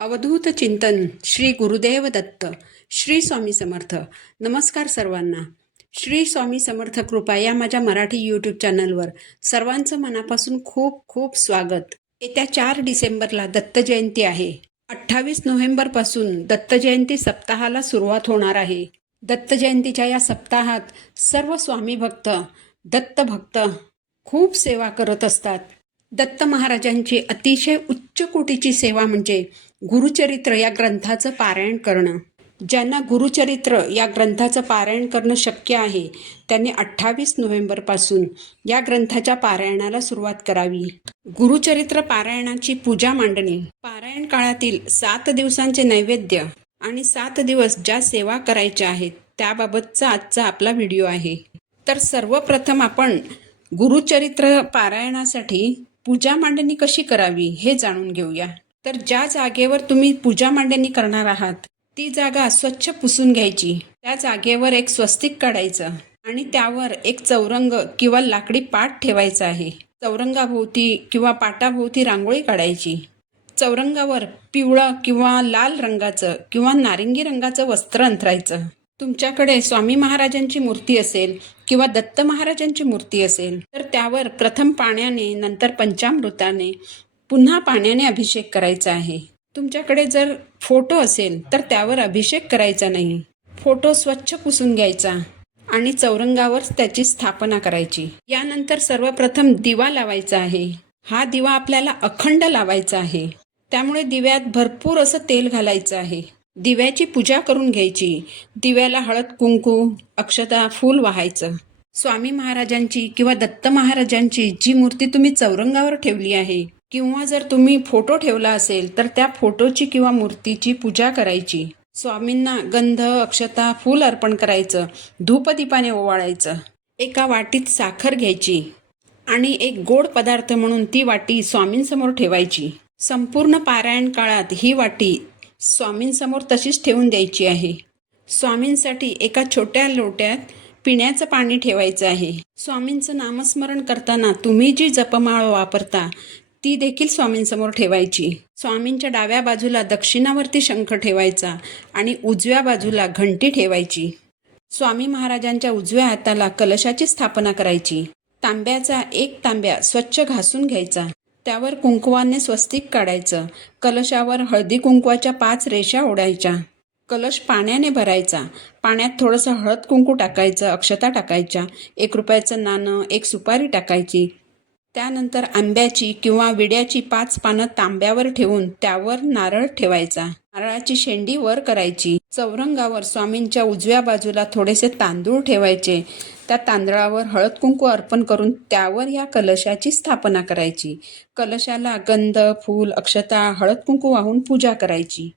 अवधूत चिंतन श्री गुरुदेव दत्त. श्री स्वामी समर्थ. नमस्कार सर्वांना. श्री स्वामी समर्थ कृपा या माझ्या मराठी यूट्यूब चॅनलवर सर्वांचं मनापासून खूप खूप स्वागत. येत्या 4 डिसेंबरला दत्त जयंती आहे. 28 नोव्हेंबरपासून दत्त जयंती सप्ताहाला सुरुवात होणार आहे. दत्त जयंतीच्या या सप्ताहात सर्व स्वामी भक्त, दत्त भक्त खूप सेवा करत असतात. दत्त महाराजांची अतिशय उच्च कोटीची सेवा म्हणजे गुरुचरित्र या ग्रंथाचं पारायण करणं. ज्यांना गुरुचरित्र या ग्रंथाचं पारायण करणं शक्य आहे त्यांनी 28 नोव्हेंबरपासून या ग्रंथाच्या पारायणाला सुरुवात करावी. गुरुचरित्र पारायणाची पूजा मांडणी, पारायण काळातील 7 दिवसांचे नैवेद्य आणि 7 दिवस ज्या सेवा करायच्या आहेत त्याबाबतचा आजचा आपला व्हिडिओ आहे. तर सर्वप्रथम आपण गुरुचरित्र पारायणासाठी पूजा मांडणी कशी करावी हे जाणून घेऊया. तर ज्या जागेवर तुम्ही पूजा मांडणी करणार आहात ती जागा स्वच्छ पुसून घ्यायची. त्या जागेवर एक स्वस्तिक काढायचं आणि त्यावर एक चौरंग किंवा लाकडी पाट ठेवायचा आहे. चौरंगाभोवती किंवा पाटाभोवती रांगोळी काढायची. चौरंगावर पिवळं किंवा लाल रंगाचं किंवा नारिंगी रंगाचं वस्त्र अंथरायचं. तुमच्याकडे स्वामी महाराजांची मूर्ती असेल किंवा दत्त महाराजांची मूर्ती असेल तर त्यावर प्रथम पाण्याने, नंतर पंचामृताने, पुन्हा पाण्याने अभिषेक करायचा आहे. तुमच्याकडे जर फोटो असेल तर त्यावर अभिषेक करायचा नाही. फोटो स्वच्छ पुसून घ्यायचा आणि चौरंगावर त्याची स्थापना करायची. यानंतर सर्वप्रथम दिवा लावायचा आहे. हा दिवा आपल्याला अखंड लावायचा आहे. त्यामुळे दिव्यात भरपूर असं तेल घालायचं आहे. दिव्याची पूजा करून घ्यायची. दिव्याला हळद, कुंकू, अक्षता, फूल वाहायचं. स्वामी महाराजांची किंवा दत्त महाराजांची जी मूर्ती तुम्ही चौरंगावर ठेवली आहे किंवा जर तुम्ही फोटो ठेवला असेल तर त्या फोटोची किंवा मूर्तीची पूजा करायची. स्वामींना गंध, अक्षता, फूल अर्पण करायचं. धूपदीपाने ओवाळायचं. एका वाटीत साखर घ्यायची आणि एक गोड पदार्थ म्हणून ती वाटी स्वामींसमोर ठेवायची. संपूर्ण पारायण काळात ही वाटी स्वामींसमोर तशीच ठेवून द्यायची आहे. स्वामींसाठी एका छोट्या लोट्यात पिण्याचं पाणी ठेवायचं आहे. स्वामींचं नामस्मरण करताना तुम्ही जी जपमाळ वापरता ती देखील स्वामींसमोर ठेवायची. स्वामींच्या डाव्या बाजूला दक्षिणावर्ती शंख ठेवायचा आणि उजव्या बाजूला घंटी ठेवायची. स्वामी महाराजांच्या उजव्या हाताला कलशाची स्थापना करायची. तांब्याचा एक तांब्या स्वच्छ घासून घ्यायचा. त्यावर कुंकवाने स्वस्तिक काढायचं. कलशावर हळदी कुंकवाच्या 5 रेषा ओढायच्या. कलश पाण्याने भरायचा. पाण्यात थोडंसं हळद कुंकू टाकायचं, अक्षता टाकायच्या, 1 रुपयाचं नाणं, 1 सुपारी टाकायची. त्यानंतर आंब्याची किंवा विड्याची 5 पानं तांब्यावर ठेवून त्यावर नारळ ठेवायचा. नारळाची शेंडी वर करायची. चौरंगावर स्वामींच्या उजव्या बाजूला थोडेसे तांदूळ ठेवायचे. त्या तांदळावर हळद कुंकू अर्पण करून त्यावर या कलशाची स्थापना करायची. कलशाला गंध, फूल, अक्षता, हळद कुंकू वाहून पूजा करायची.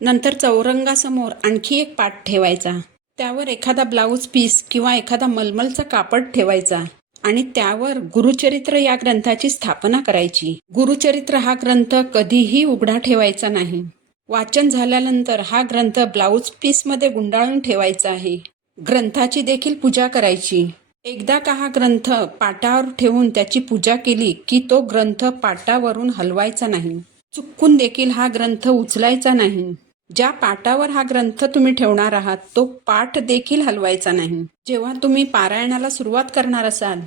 नंतर चौरंगासमोर आणखी एक पाट ठेवायचा. त्यावर एखादा ब्लाऊज पीस किंवा एखादा मलमलचा कापड ठेवायचा आणि त्यावर गुरुचरित्र या ग्रंथाची स्थापना करायची. गुरुचरित्र हा ग्रंथ कधीही उघडा ठेवायचा नाही. वाचन झाल्यानंतर हा ग्रंथ ब्लाऊज पीसमध्ये गुंडाळून ठेवायचा आहे. ग्रंथाची देखील पूजा करायची. एकदा का हा ग्रंथ पाटावर ठेवून त्याची पूजा केली की तो ग्रंथ पाटावरून हलवायचा नाही. चुकून देखील हा ग्रंथ उचलायचा नाही. ज्या पाटावर हा ग्रंथ तुम्ही ठेवणार आहात तो पाठ देखील हलवायचा नाही. जेव्हा तुम्ही पारायणाला सुरुवात करणार असाल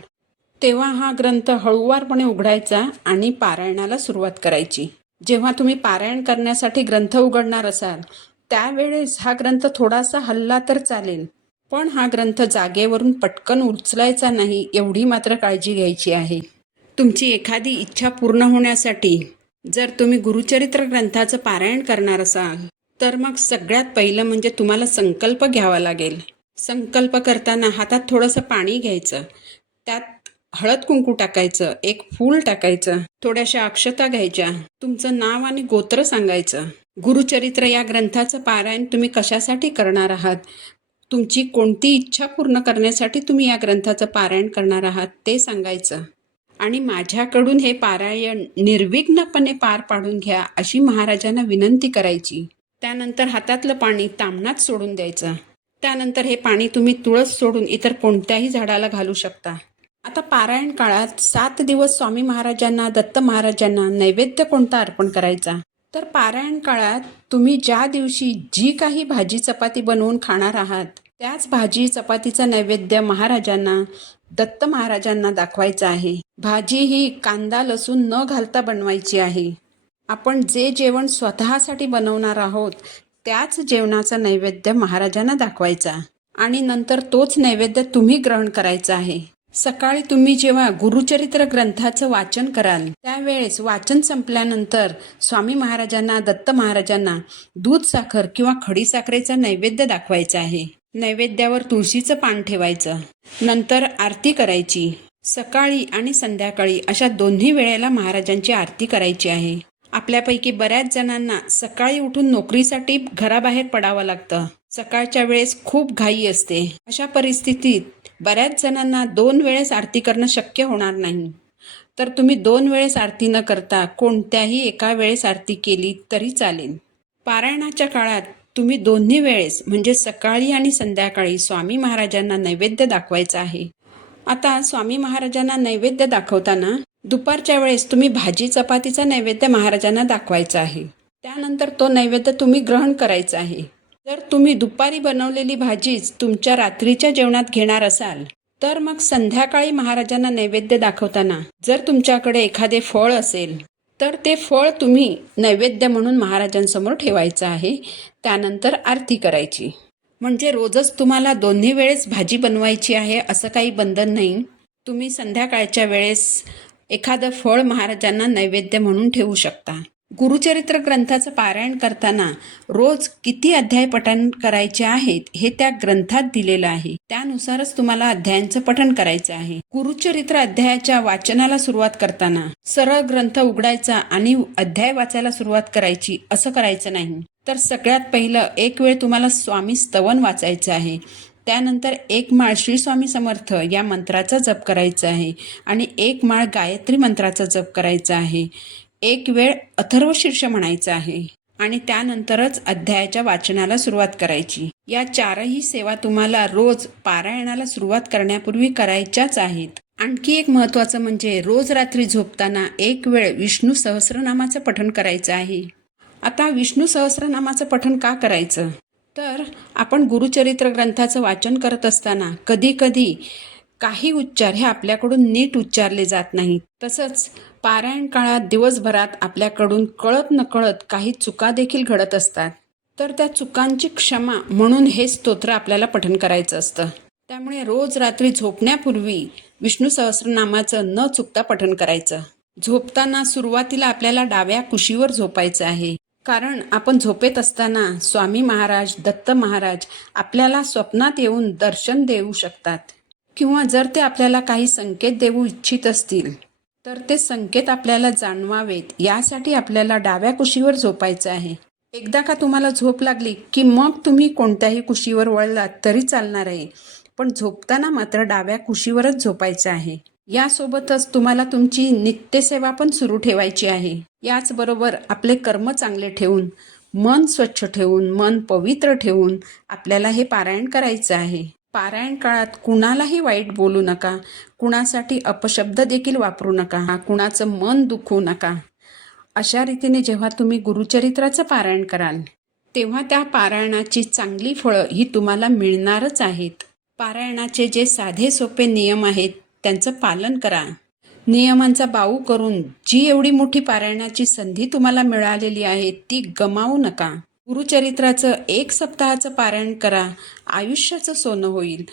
तेव्हा हा ग्रंथ हळूवारपणे उघडायचा आणि पारायणाला सुरुवात करायची. जेव्हा तुम्ही पारायण करण्यासाठी ग्रंथ उघडणार असाल त्यावेळेस हा ग्रंथ थोडासा हलला तर चालेल, पण हा ग्रंथ जागेवरून पटकन उचलायचा नाही एवढी मात्र काळजी घ्यायची आहे. तुमची एखादी इच्छा पूर्ण होण्यासाठी जर तुम्ही गुरुचरित्र ग्रंथाचं पारायण करणार असाल तर मग सगळ्यात पहिलं म्हणजे तुम्हाला संकल्प घ्यावा लागेल. संकल्प करताना हातात थोडंसं पाणी घ्यायचं. त्यात हळद कुंकू टाकायचं, 1 फूल टाकायचं, थोड्याशा अक्षता घ्यायच्या, तुमचं नाव आणि गोत्र सांगायचं. गुरुचरित्र या ग्रंथाचं पारायण तुम्ही कशासाठी करणार आहात, तुमची कोणती इच्छा पूर्ण करण्यासाठी तुम्ही या ग्रंथाचं पारायण करणार आहात ते सांगायचं आणि माझ्याकडून हे पारायण निर्विघ्नपणे पार पाडून घ्या अशी महाराजांना विनंती करायची. त्यानंतर हातातलं पाणी ताम्हणात सोडून द्यायचं. त्यानंतर हे पाणी तुम्ही तुळस सोडून इतर कोणत्याही झाडाला घालू शकता. आता पारायण काळात 7 दिवस स्वामी महाराजांना, दत्त महाराजांना नैवेद्य कोणता अर्पण करायचा तर पारायण काळात तुम्ही ज्या दिवशी जी काही भाजी चपाती बनवून खाणार आहात त्याच भाजी चपातीचा नैवेद्य महाराजांना, दत्त महाराजांना दाखवायचा आहे. भाजी ही कांदा लसूण न घालता बनवायची आहे. आपण जे जेवण स्वतःसाठी बनवणार आहोत त्याच जेवणाचा नैवेद्य महाराजांना दाखवायचा आणि नंतर तोच नैवेद्य तुम्ही ग्रहण करायचा आहे. सकाळी तुम्ही जेव्हा गुरुचरित्र ग्रंथाचं वाचन कराल त्यावेळेस वाचन संपल्यानंतर स्वामी महाराजांना, दत्त महाराजांना दूध साखर किंवा खडीसाखरेचा नैवेद्य दाखवायचा आहे. नैवेद्यावर तुळशीचं पान ठेवायचं. नंतर आरती करायची. सकाळी आणि संध्याकाळी अशा दोन्ही वेळेला महाराजांची आरती करायची आहे. आपल्यापैकी बऱ्याच जणांना सकाळी उठून नोकरीसाठी घराबाहेर पडावं लागतं. सकाळच्या वेळेस खूप घाई असते. अशा परिस्थितीत बऱ्याच जणांना 2 वेळेस आरती करणं शक्य होणार नाही. तर तुम्ही 2 वेळेस आरती न करता कोणत्याही एका वेळेस आरती केली तरी चालेल. पारायणाच्या काळात तुम्ही दोन्ही वेळेस म्हणजे सकाळी आणि संध्याकाळी स्वामी महाराजांना नैवेद्य दाखवायचा आहे. आता स्वामी महाराजांना नैवेद्य दाखवताना दुपारच्या वेळेस तुम्ही भाजी चपातीचा नैवेद्य महाराजांना दाखवायचा आहे. त्यानंतर तो नैवेद्य तुम्ही ग्रहण करायचा आहे. जर तुम्ही दुपारी बनवलेली भाजीच तुमच्या रात्रीच्या जेवणात घेणार असाल तर मग संध्याकाळी महाराजांना नैवेद्य दाखवताना जर तुमच्याकडे एखादे फळ असेल तर ते फळ तुम्ही नैवेद्य म्हणून महाराजांसमोर ठेवायचं आहे. त्यानंतर आरती करायची. म्हणजे रोजच तुम्हाला दोन्ही वेळेस भाजी बनवायची आहे असं काही बंधन नाही. तुम्ही संध्याकाळच्या वेळेस एखादं फळ महाराजांना नैवेद्य म्हणून ठेवू शकता. गुरुचरित्र ग्रंथाचं पारायण करताना रोज किती अध्याय पठण करायचे आहेत हे त्या ग्रंथात दिलेलं आहे. त्यानुसारच तुम्हाला अध्यायांचं पठण करायचं आहे. गुरुचरित्र अध्यायाच्या वाचनाला सुरुवात करताना सरळ ग्रंथ उघडायचा आणि अध्याय वाचायला सुरुवात करायची असं करायचं नाही. तर सगळ्यात पहिलं एक वेळ तुम्हाला स्वामी स्तवन वाचायचं आहे. त्यानंतर एक माळ श्री स्वामी समर्थ या मंत्राचा जप करायचा आहे आणि एक माळ गायत्री मंत्राचा जप करायचा आहे. एक वेळ अथर्वशीर्ष म्हणायचं आहे आणि त्यानंतरच अध्यायाच्या वाचनाला सुरुवात करायची. या 4ही सेवा तुम्हाला रोज पारायणाला सुरुवात करण्यापूर्वी करायच्याच आहेत. आणखी एक महत्त्वाचं म्हणजे रोज रात्री झोपताना एक वेळ विष्णू सहस्रनामाचं पठण करायचं आहे. आता विष्णू सहस्रनामाचं पठण का करायचं? तर आपण गुरुचरित्र ग्रंथाचं वाचन करत असताना कधी कधी काही उच्चार हे आपल्याकडून नीट उच्चारले जात नाहीत. तसंच पारायण काळात दिवसभरात आपल्याकडून कळत नकळत काही चुका देखील घडत असतात. तर त्या चुकांची क्षमा म्हणून हे स्तोत्र आपल्याला पठण करायचं असतं. त्यामुळे रोज रात्री झोपण्यापूर्वी विष्णू सहस्रनामाचं न चुकता पठण करायचं. झोपताना सुरुवातीला आपल्याला डाव्या कुशीवर झोपायचं आहे. कारण आपण झोपेत असताना स्वामी महाराज, दत्त महाराज आपल्याला स्वप्नात येऊन दर्शन देऊ शकतात किंवा जर ते आपल्याला काही संकेत देऊ इच्छित असतील तर ते संकेत आपल्याला जाणवावेत यासाठी आपल्याला डाव्या कुशीवर झोपायचं आहे. एकदा का तुम्हाला झोप लागली की मग तुम्ही कोणत्याही कुशीवर वळलात तरी चालणार आहे, पण झोपताना मात्र डाव्या कुशीवरच झोपायचं आहे. यासोबतच तुम्हाला तुमची नित्यसेवा पण सुरू ठेवायची आहे. याचबरोबर आपले कर्म चांगले ठेवून, मन स्वच्छ ठेवून, मन पवित्र ठेवून आपल्याला हे पारायण करायचं आहे. पारायण काळात कुणालाही वाईट बोलू नका, कुणासाठी अपशब्द देखील वापरू नका, कुणाचं मन दुखवू नका. अशा रीतीने जेव्हा तुम्ही गुरुचरित्राचं पारायण कराल तेव्हा त्या पारायणाची चांगली फळं ही तुम्हाला मिळणारच आहेत. पारायणाचे जे साधे सोपे नियम आहेत त्यांचं पालन करा. नियमांचा बाऊ करून जी एवढी मोठी पारायणाची संधी तुम्हाला मिळालेली आहे ती गमावू नका. गुरुचरित्राचं 1 सप्ताहाचं पारायण करा, आयुष्याचं सोनं होईल.